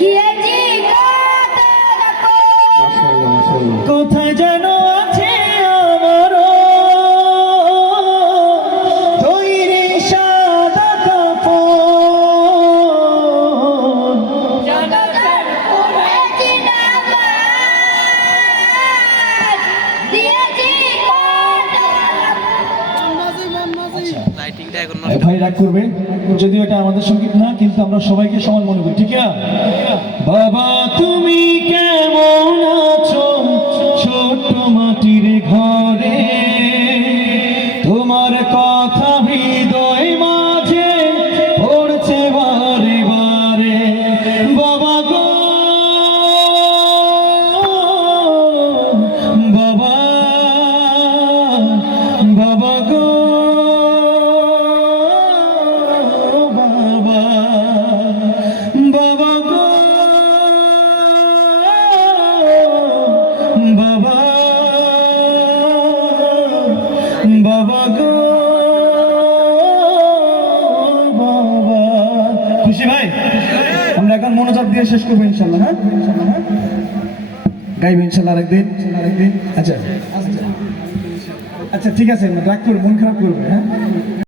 গিয়েছি কোথায় যেন আছে আমার তৈরি সাদা কাপড় ভাই রাগ করবে যদিও এটা আমাদের সঙ্গীত না, কিন্তু আমরা সবাইকে সমান মনে করি, ঠিক না? বাবা তুমি কেমন আছো ছোট মাটির ঘরে, তোমার কথা হৃদয় মাঝে পড়ছে বারে বারে। বাবা গো বাবা, বাবা গো বাবা, বাবা গো বাবা, বাবা গো বাবা। খুশি ভাই? আমরা এখন মনোযোগ দিয়ে শেষ করবো ইনশাল্লাহ। হ্যাঁ গাইবে ইনশাল্লাহ আরেকদিন। আচ্ছা আচ্ছা ঠিক আছে, রাগ করবো, মন খারাপ করবে। হ্যাঁ